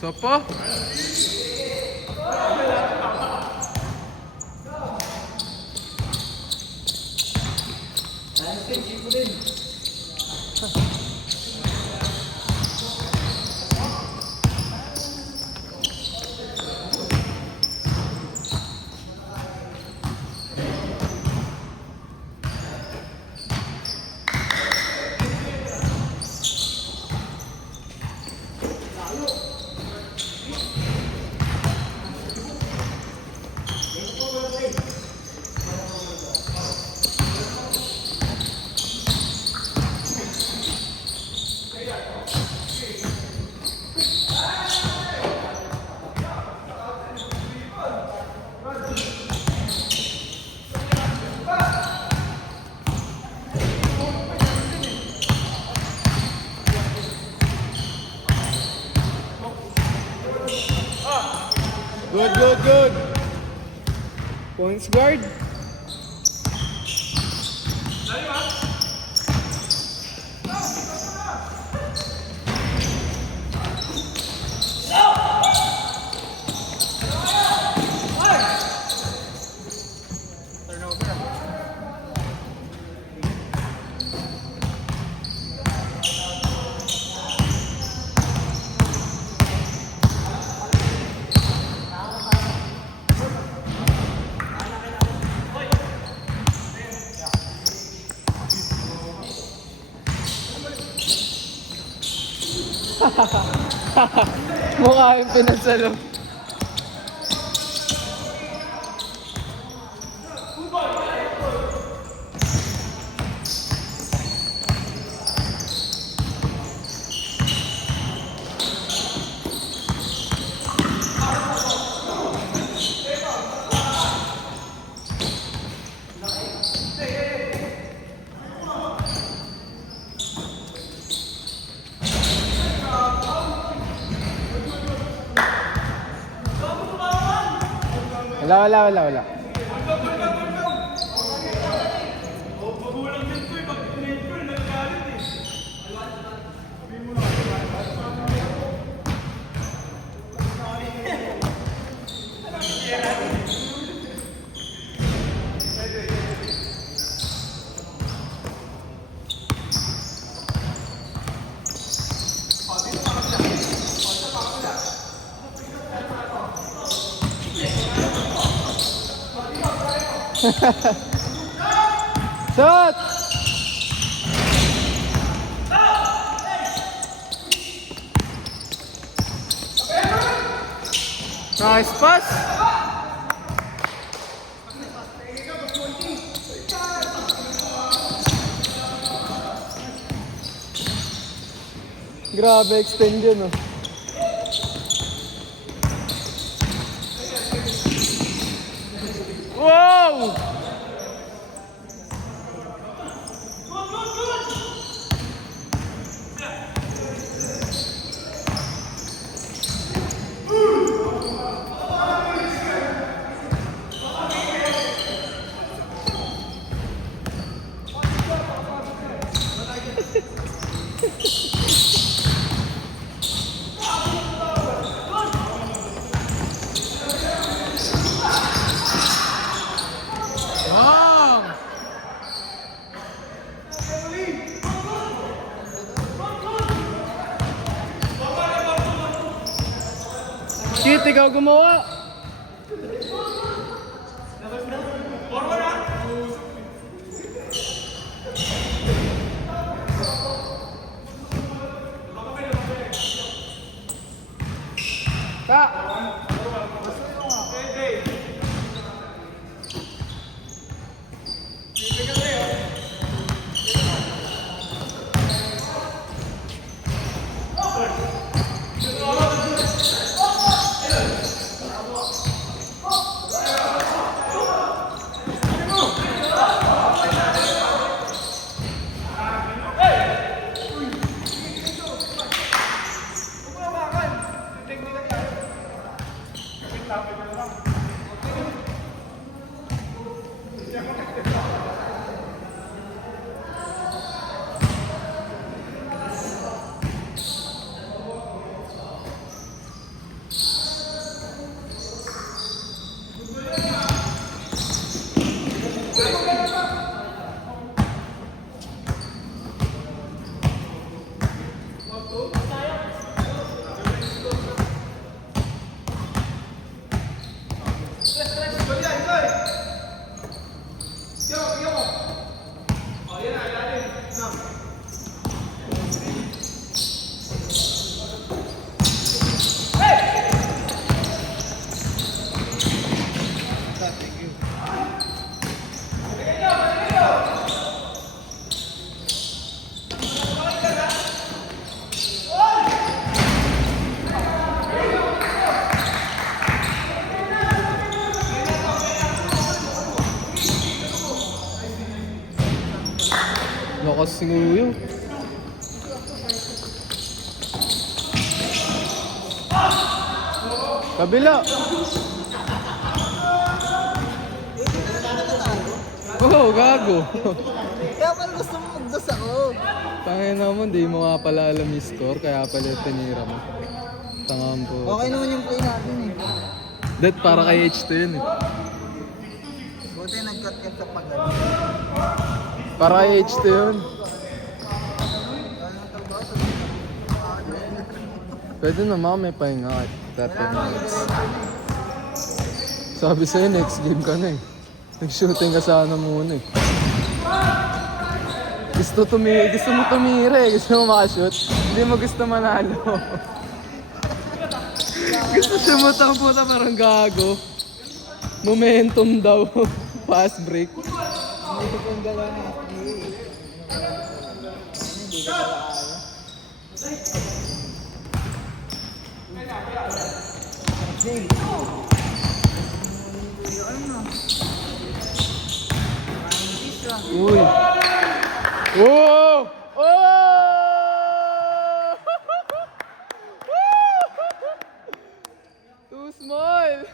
Sopo? Good, good, good. Points guard. Mukha yung pinasalo. Wala. Shot! Nice pass! Grabe, extend yun, oh. Wow! Shit, ikaw gumawa. Ta. Lakas si Nguyo. Kabila. Oh, gago. Kaya pala gusto mo magdas ako. Tangin naman, di mo nga pala alam yung score, kaya pala tinira mo. Tangan po. Okay naman yung play natin eh. That para kay H2 yun eh. Buti nag-cut-cut sa pagod. Para kay H2 yun. Pwede naman may pahinga at 30 minutes. Sabi sa'yo, next game ka na eh. Nag-shooting ka sana muna eh. Gusto mo tumira eh. Gusto mo makashoot. Hindi mo gusto manalo. Gusto siya puta parang gago. Momentum daw. Fast break. Hindi ko yung galaw na FBA. Hindi ko pala ayaw. Uy. Oh! Oh! Too small.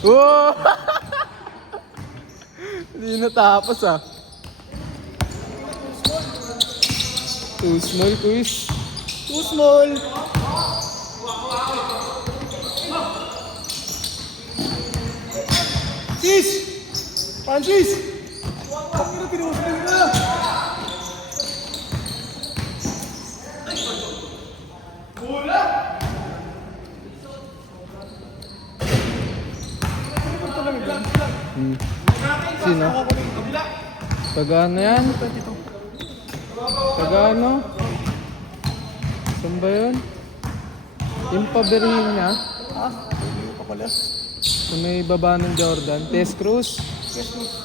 Oh! Hindi natapos ah. Too small, quiz. Too small. Sis! Francis! Bakit na pinusin na? Bola! Sino? Pagano yan? Pagano? Saan ba yun? Yung paberihin niya? Ha? Hindi pa pala. Kung may baba ng Jordan. Test Cruz? Yes, miss.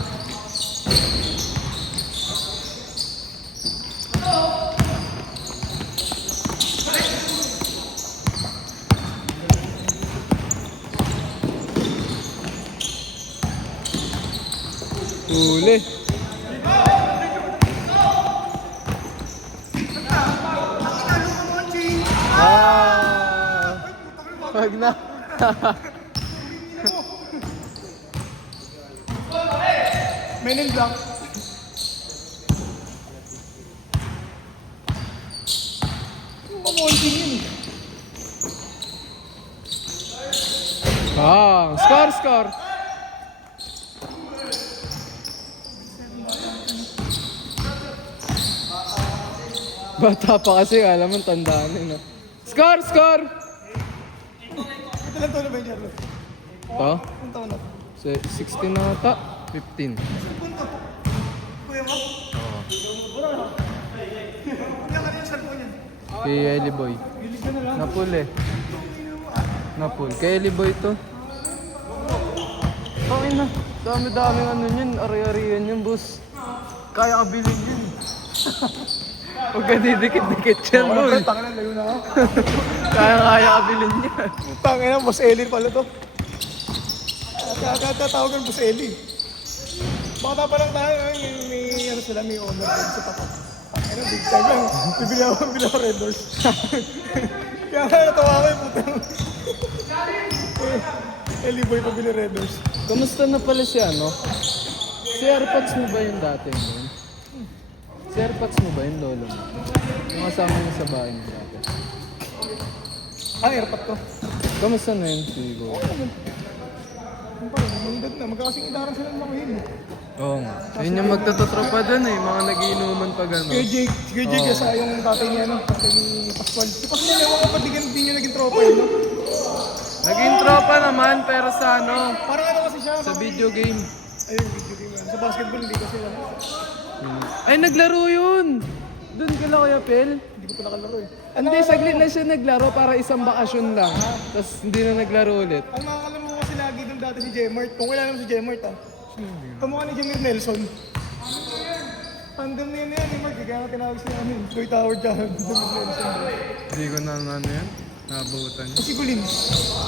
Huli. Wag na. Men in black. Yung mamonting yun. Score. Bata pa kasi, alam mo, tandaan eh, no? Score! Ilan taon na ba yun? Ito? Ilan taon na? 16 na ata? 15. Kuya mo? Oo. Kuya ka rin yung cellphone yan. Kay Eli Boy. Bilig ka na lang. Napul eh. Napul. Kay Eli Boy to. Tangin na. Dami-daming ano yun. Ari-arian yun, boss. Kaya ka bilhin yun. Huwag ka didikit-dikit yan, boy. Tangin na, layo na ako. Kaya ka bilhin yan. Tangin na, Boss Eli pala to. Tatawag ng Boss Eli. Baka pa lang tayo, may ano sila, may owner din sa tapat. Tangin na, big time lang. Bibili ako Red Doors. Kaya nga natawa ko yung putang. Eli Boy pabili Red Doors. Kamusta na pala si ano? Si AirPods mo ba yung dati yun? Si Airpods mo ba yung lolo mo? Yung kasama niya sa bahay mo dati. Airpot ko. Kamusta na yun siguro? Ang pala, ang edad na. Magkasing idaran sila ng mga yun. Oo nga. Yun yung magtatotropa dun eh, mga nagiinuman pa gano'n. Kay Jake, kasi yung tatay niya, tatay ni Pascual. Si Pascual, ewan ko ba't di niyo naging tropa yun, no? Naging tropa naman, pero sa ano, Parang ano kasi siya, sa video game. ayun, video game yan. Sa basketball, hindi kasi ano. Ay, naglaro yun! Doon kila Kuya Pel. Hindi ko pa nakalaro eh. Hindi, saglit na siya naglaro para isang bakasyon lang. Tapos hindi na naglaro ulit. Ang makakalaro ko kasi lagi doon dati si Jmart. Kung kilala mo si Jmart kamukha ni Jamir Nelson. Tandem na yun ni Mark. Kaya nga tinawag siya namin. Troy Tower dyan. Jamir Nelson. Hindi ko na ano yan. Nabutan niya. Si Gulin.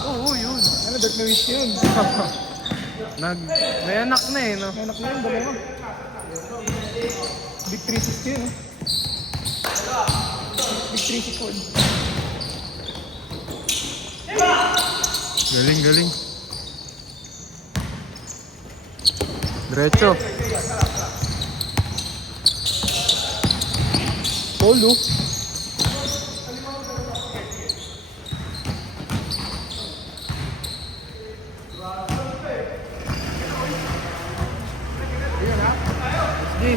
Oo, yun. Ano, Dark na wish yun. May anak na eh, no? May anak na yun, dalawa. Big 360 yun, Big 361. Galing, galing. Diretso. Polo. Sige.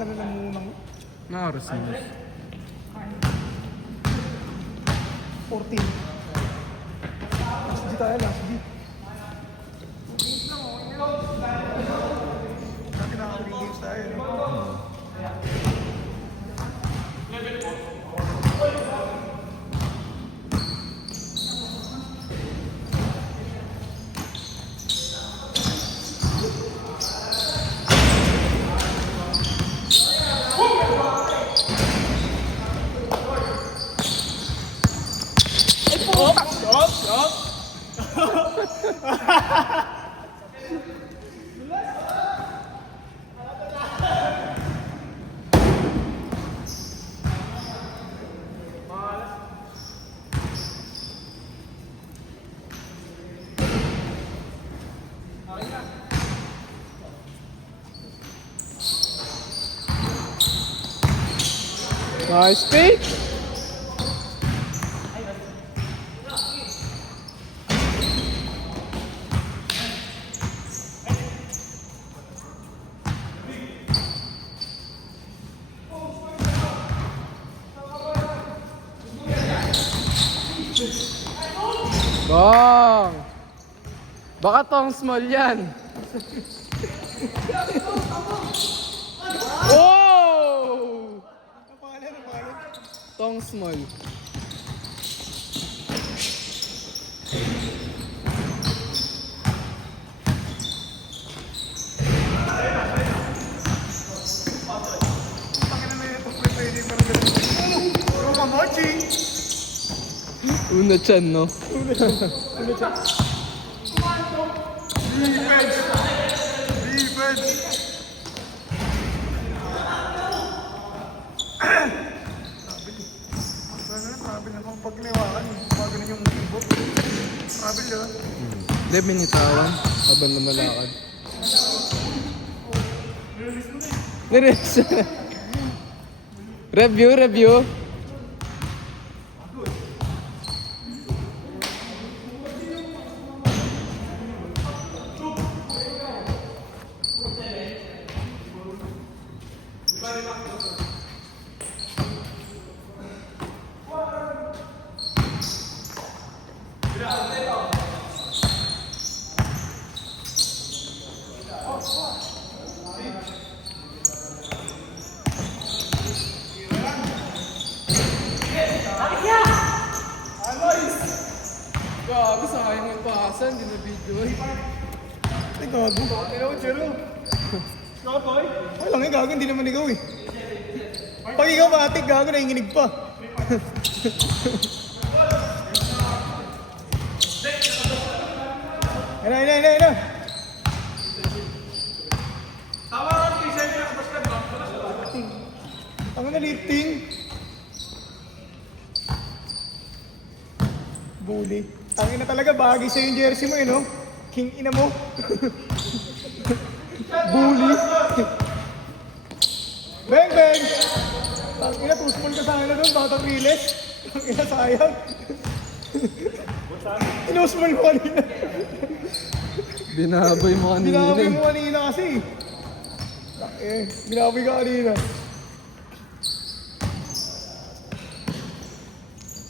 Ano lang munang Nakaros na. 14. Last G tayo, last G. Dati naka-3 games tayo, no? Nice pick! Bang! Baka tong small yan. Oh! Ano pangalan? Tong small. Pakina na yun, pwede parang ganun. Puro kamochi! Una chan, no? Ulo siya. Defense! Defense! Travel na kung pag niwakan, pag yung ibok. Travel yun. Hindi, binitawan. Habang lumalakad. Niris. Review, review. Gago, sayang yung pasan, hindi na video eh. Ay, gago. Ikaw, Jero. Ay lang eh, gago, hindi naman ikaw eh. Pag ikaw matik, gago, nainginig pa. Ayun. Ang na lifting. Bully. Ang ina talaga, bagay sa yung jersey mo, no? King ina mo. Bully. Bang, bang! Ang ina, tusmon ka sana doon, batang riles. Ang ina, sayang. Inusmon mo kanina. Binaboy mo kanina. Binaboy mo kanina kasi. Binaboy ka kanina.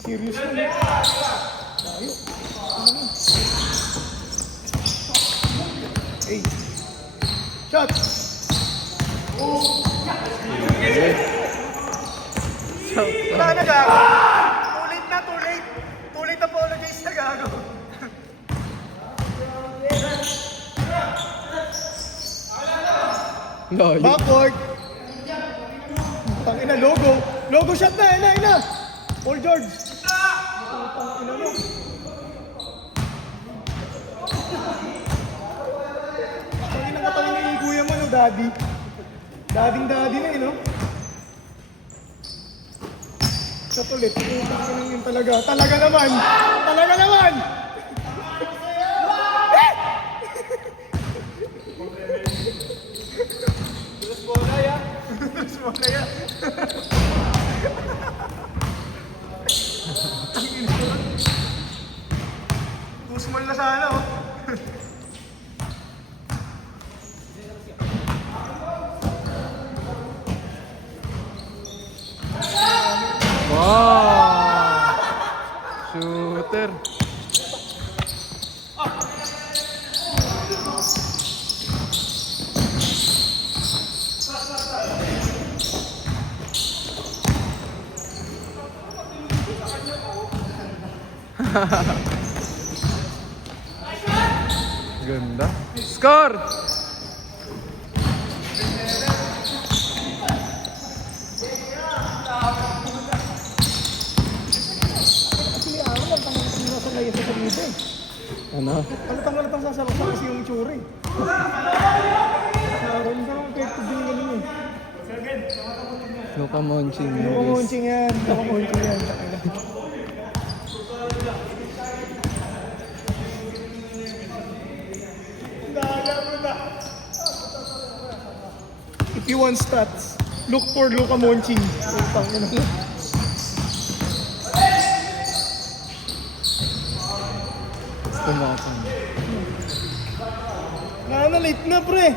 Serious mo. Tayo. Hey. Shot! Wala na gago. Too late apologize na gago. Lolo. Backward. Tangina, logo. Logo shot na, ina. Paul George. Tangina mo. Tangina ka tayo ni kuya mo, no, daddy. Daddy na, no? Shot ulit. Tangina yun talaga. Talaga naman. Bolaya. Tusmal na sana, oh. Wow! Shooter. Ganda. Score! Ano? Halatang sasalaksa kasi yung itsura eh. Naroon ka naman kahit kubing ganun eh. Luka Monching. Nakamunching yan. If you want stats, look for Luka Monching. Tumakan. Late na pre.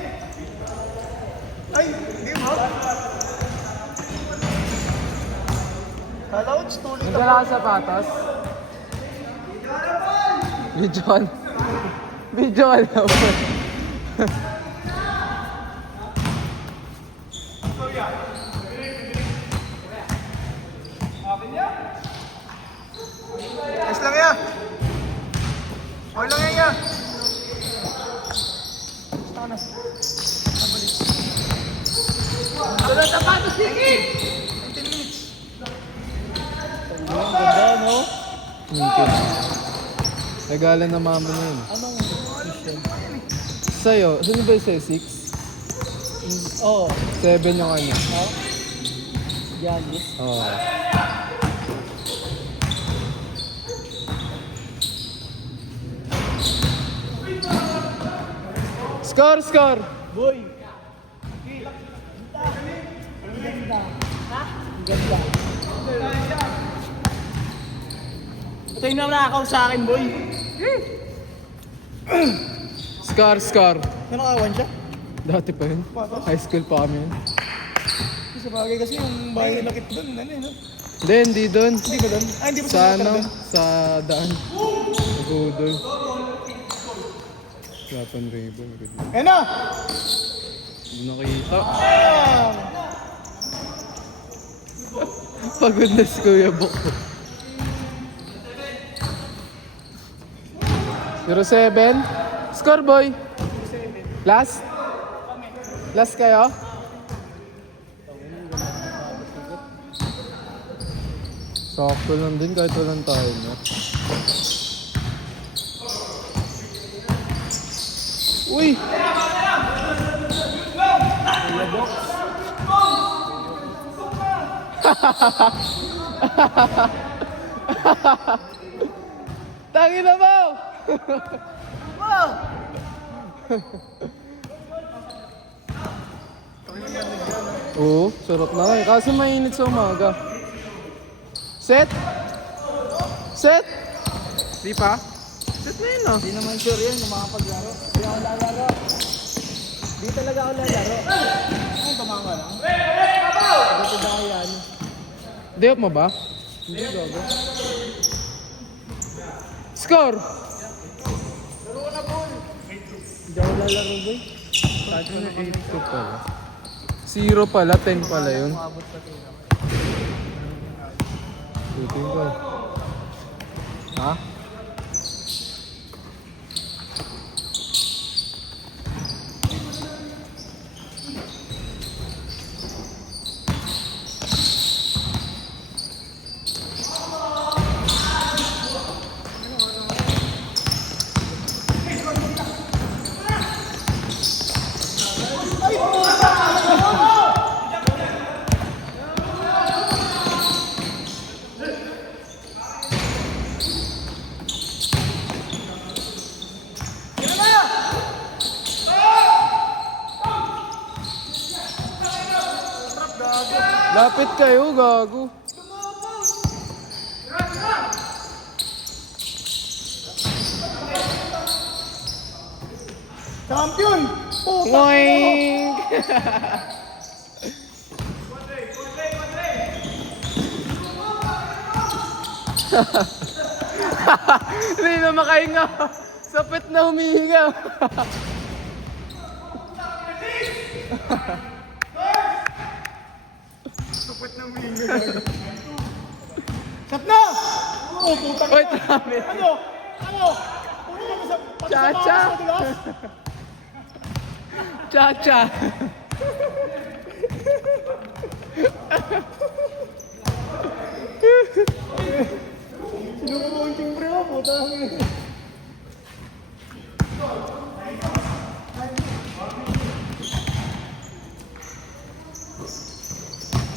Ay, di ba? Hello, it's too late. Nagdala ka sapatos? Video naman. Ayos lang yan. Okay lang yan. Sana. Wala sapatos, Nicky! 19 minutes. Ganda, no? Okay. Regalo na mama na yun. Sa'yo, sino ba yung sa'yo? 6? Oo. 7 yung ano. Giannis. Oo. Score! Boy! Ganda. Ito yung nanakaw sa akin, boy. Score! Nanakawan siya? Dati pa yun. High school pa kami yun. Sa bagay kasi yung bahay na lakit doon, ano yun? Hindi doon. Hindi ba doon? Ah, hindi ba Sa nakatira ano? doon? Sa daan. Nag-udol. Lapan ribbon. Ayan na! Hindi nakita. Ah! Pagod na si Kuya Bok. 07. Score, boy. Last kayo? Sakto lang din kahit walang tayo, no? Uy! Tangi na mo! Oo, sarap na nga. Kasi mainit sa umaga. Set? Set? Di pa? Set na yun ah. Hindi naman sure yun kung makapaglaro. Hindi ako lalaro. Hindi talaga ako lalaro. Ay, tumama lang. Dito ba yan? Day off mo ba? Hindi, gago. Score! Hindi ako lalaro, boy. Sabi na 8 ko pala. 0 pala, 10 pala yun. Umabot sa tina. Shooting ko. Ha? Lapit kayo, gago. Champion! Puta! Ngoing! Hindi na makahinga. Sapit na humihinga. Supot ng wingo. Shot na! Oh, puta ka. Wait, grabe. Ano? Ano? Pumunta mo sa... Cha-cha. Sa dulas? Cha-cha. Sinumabunting pre mo, puta.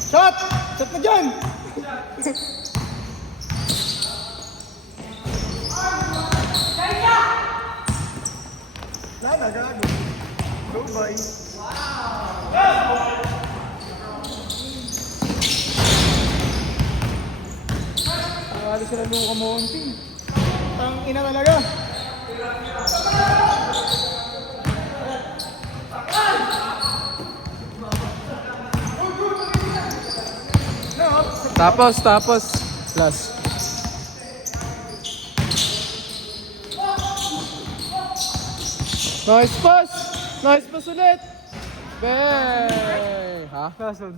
Shot! Shot na dyan! Lala, gago. Go, boy. Nakali sila Luka Monting. Ang ina talaga. Tapos. Last. Nice pass! Nice pass ulit! Bang! Ha? Kason.